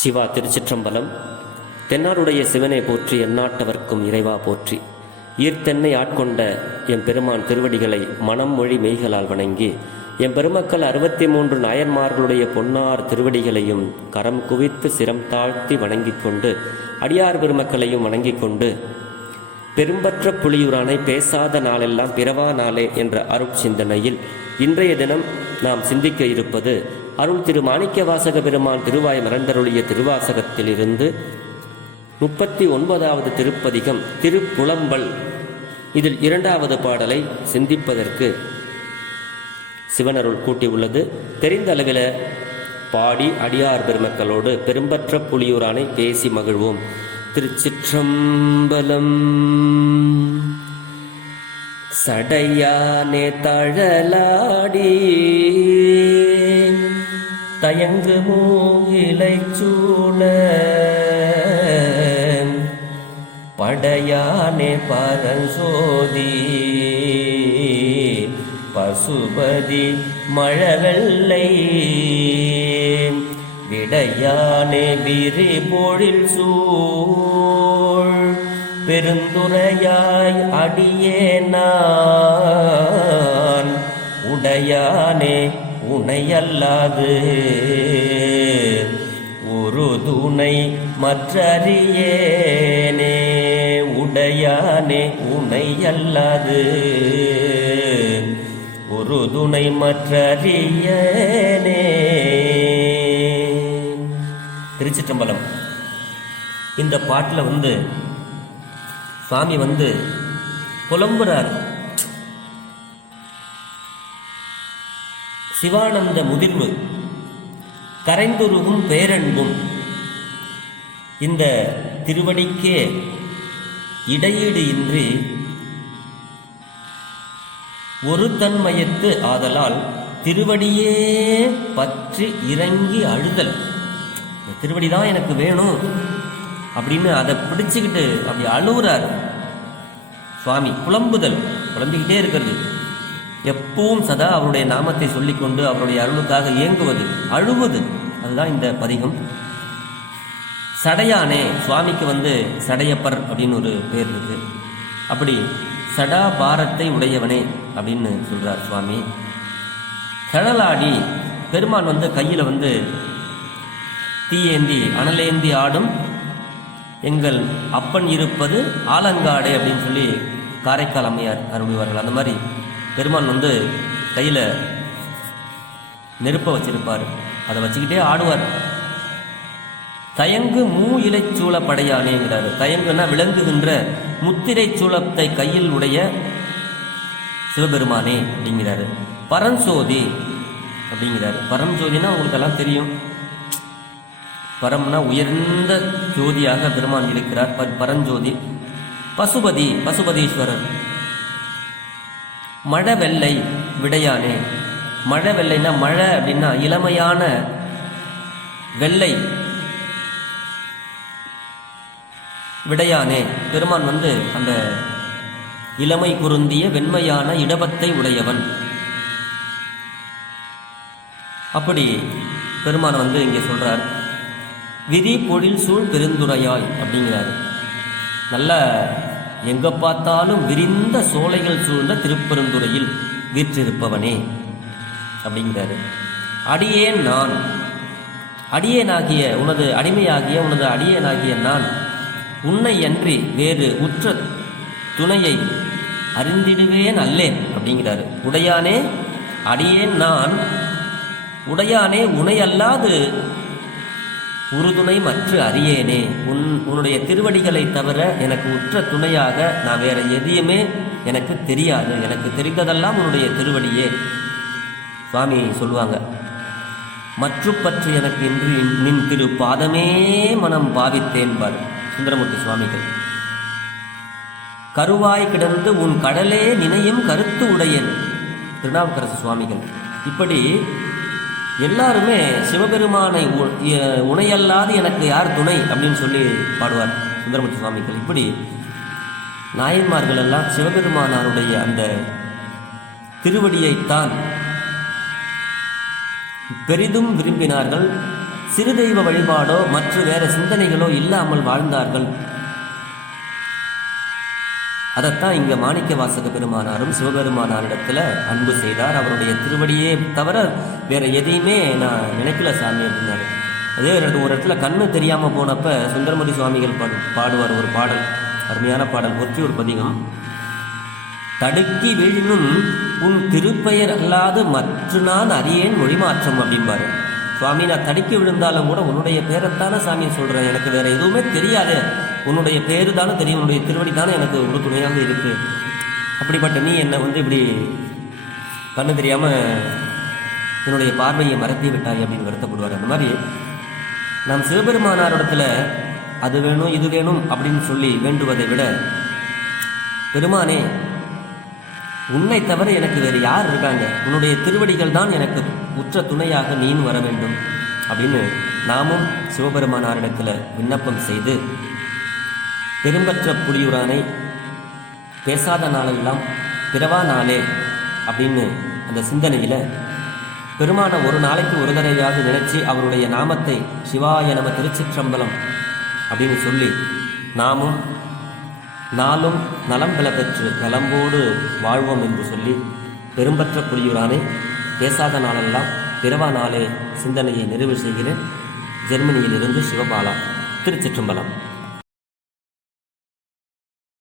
சிவா திருச்சிற்றம்பலம். தென்னாருடைய சிவனை போற்றி எந்நாட்டவர்க்கும் இறைவா போற்றி. ஈர்த்தென்னை ஆட்கொண்ட எம் பெருமான் திருவடிகளை மனம் மொழி மெய்களால் வணங்கி எம் பெருமக்கள் அறுபத்தி மூன்று நாயன்மார்களுடைய பொன்னார் திருவடிகளையும் கரம் குவித்து சிரம் தாழ்த்தி வணங்கிக் கொண்டு அடியார் பெருமக்களையும் வணங்கிக் கொண்டு பெரும்பற்ற புலியூரானை பேசாத நாளெல்லாம் பிறவா நாளே என்ற அருட்சிந்தனையில் இன்றைய தினம் நாம் சிந்திக்க இருப்பது அருள் திரு மாணிக்க வாசக பெருமான் திருவாய் மறந்தருளிய திருவாசகத்திலிருந்து முப்பத்தி ஒன்பதாவது திருப்பதிகம் திருப்புலம்பல். இதில் இரண்டாவது பாடலை சிந்திப்பதற்கு சிவனருள் கூட்டியுள்ளது. தெரிந்த அளவில் பாடி அடியார் பெருமக்களோடு பெரும்பற்ற புலியூரானை பேசி மகிழ்வோம். திருச்சிற்றம்பலம். சடையானே தழலாடி தயங்கு மூங்கிலை சூழ. படையானே பரஞ்சோதி பசுபதி மழவெல்லை விடையானே விரி பொழில் சூழ். பெருந்துரையாய் அடியே நான் உடையானே உனையல்லாது. ஒரு துணை மற்றறியேனே உடையானே உனையல்லாது. ஒரு துணை மற்றறியேனே. திருச்சிற்றம்பலம். இந்த பாட்டில் வந்து சுவாமி வந்து புலம்புறார். சிவானந்த முதிர்வு கரைந்துருகும் பேரன்பும். இந்த திருவடிக்கே இடையீடு இன்றி ஒரு தன்மயத்து ஆதலால் திருவடியே பற்றி இறங்கி அழுதல். திருவடி தான் எனக்கு வேணும் அப்படின்னு அதை பிடிச்சுக்கிட்டு அப்படி அழுகுறாரு சுவாமி புலம்புதல் புலம்பிக்கிட்டே இருக்கிறது. எப்பவும் சதா அவருடைய நாமத்தை சொல்லிக்கொண்டு அவருடைய அருளுக்காக இயங்குவது அழுவது. அதுதான் இந்த பதிகம். சடையானே சுவாமிக்கு வந்து சடையப்பர் அப்படின்னு ஒரு பேர் இருக்கு. அப்படி சடா பாரத்தை உடையவனே அப்படின்னு சொல்றார் சுவாமி. கடலாடி பெருமான் வந்து கையில் வந்து தீயேந்தி அனலேந்தி ஆடும். எங்கள் அப்பன் இருப்பது ஆலங்காடு அப்படின்னு சொல்லி காரைக்கால் அம்மையார் அருள்வார்கள். அந்த மாதிரி பெருமான் வந்து கையில் நெருப்பை வச்சிருப்பார். அதை வச்சுக்கிட்டே ஆடுவார். தயங்கு மூ இலைச்சூள படையானேங்கிறாரு. தயங்குன்னா விளங்குகின்ற முத்திரை சூளத்தை கையில் உடைய சிவபெருமானே அப்படிங்கிறாரு. பரஞ்சோதி அப்படிங்கிறாரு. பரஞ்சோதினா உங்களுக்கு எல்லாம் தெரியும். பரம்னா உயர்ந்த ஜோதியாக பெருமான் இருக்கிறார். ப- பரஞ்சோதி. பசுபதி பசுபதீஸ்வரர். மழை வெள்ளை விடையானே. மழை வெள்ளைன்னா மழை அப்படின்னா இளமையான வெள்ளை விடையானே. பெருமான் வந்து அந்த இளமை பொருந்திய வெண்மையான இடபத்தை உடையவன். அப்படி பெருமான் வந்து இங்கே சொல்கிறார் விதி பொழில் சூழ் பெருந்துரையாய் அப்படிங்கிறார். நல்ல எங்க பார்த்தாலும் விரிந்த சோலைகள் சூழ்ந்த திருப்பெருந்துறையில் வீற்றிருப்பவனே அப்படிங்கிறாரு. அடியேன் நான். அடியேனாகிய உனது அடிமையாகிய உனது அடியேனாகிய நான் உன்னை அன்றி வேறு உற்ற துணையை அறிந்திடுவேன் அல்லேன் அப்படிங்கிறாரு. உடையானே அடியேன் நான். உடையானே உனை அல்லாது உறுதுணை மற்ற அறியேனே. உன் உன்னுடைய திருவடிகளை தவிர எனக்கு உற்ற துணையாக நான் வேற எதையுமே எனக்கு தெரியாது. எனக்கு தெரிந்ததெல்லாம் உன்னுடைய திருவடியே. சுவாமி சொல்லுவாங்க மற்று பற்று எனக்கு இன்று நின் திரு பாதமே மனம் பாவித்தேன் பார். சுந்தரமூர்த்தி சுவாமிகள் கருவாய் கிடந்து உன் கடலே நினையும் கருத்து உடையன். திருநாவுக்கரசு சுவாமிகள் இப்படி எல்லாருமே சிவபெருமானை உணையல்லாது எனக்கு யார் துணை அப்படின்னு சொல்லி பாடுவார் சுந்தரமூர்த்தி சுவாமிகள். இப்படி நாயன்மார்கள் எல்லாம் சிவபெருமானாருடைய அந்த திருவடியைத்தான் பெரிதும் விரும்பினார்கள். சிறு தெய்வ வழிபாடோ மற்ற வேற சிந்தனைகளோ இல்லாமல் வாழ்ந்தார்கள். அதைத்தான் இங்கே மாணிக்க வாசக பெருமானாரும் சிவபெருமானாரிடத்துல அன்பு செய்தார். அவருடைய திருவடியே தவிர வேற எதையுமே நான் நினைக்கல சாமி அப்படின்னாரு. அதே ஒரு இடத்துல- ஒரு இடத்துல கண்ணு தெரியாமல் போனப்ப சுந்தரமதி சுவாமிகள் பாடு பாடுவார் ஒரு பாடல் அருமையான பாடல் ஒற்றி ஒரு பதிகம். தடுக்கி வீழினும் உன் திருப்பெயர் அல்லாது மற்ற நான் அறியேன் மொழிமாற்றம் அப்படிம்பாரு. சுவாமி நான் தடுக்கி விழுந்தாலும் கூட உன்னுடைய பேரைத்தானே சாமி சொல்கிறேன் எனக்கு வேற எதுவுமே தெரியாது. உன்னுடைய பேர் தானே தெரியும் உன்னுடைய திருவடி தானே எனக்கு ஒரு துணையாக இருக்கு. அப்படிப்பட்ட நீ என்னை வந்து இப்படி கண்ணு தெரியாமல் என்னுடைய பார்வையை மறத்தி விட்டாய் அப்படின்னு வருத்தப்படுவார். அந்த மாதிரி நாம் சிவபெருமானாரிடத்துல அது வேணும் இது வேணும் அப்படின்னு சொல்லி வேண்டுவதை விட பெருமானே உன்னை தவிர எனக்கு வேறு யார் இருக்காங்க? உன்னுடைய திருவடிகள் தான் எனக்கு உற்ற துணையாக நீன் வர வேண்டும் அப்படின்னு நாமும் சிவபெருமானாரிடத்தில் விண்ணப்பம் செய்து பெரும்பற்ற புலியூரானை பேசாத நாளெல்லாம் பிறவா நாளே அப்படின்னு அந்த சிந்தனையில் பெருமான ஒரு நாளைக்கு ஒரு தடவையாவது நினைச்சு அவருடைய நாமத்தை சிவாய நம திருச்சிற்றம்பலம் அப்படின்னு சொல்லி நாமும் நாளும் நலம் பெற பெற்று நலம்போடு வாழ்வோம் என்று சொல்லி பெரும்பற்ற புலியூரானை பேசாத நாளெல்லாம் பிறவா நாளே சிந்தனையை நிறைவு செய்கிறேன். ஜெர்மனியிலிருந்து சிவபாலா திருச்சிற்றம்பலம்.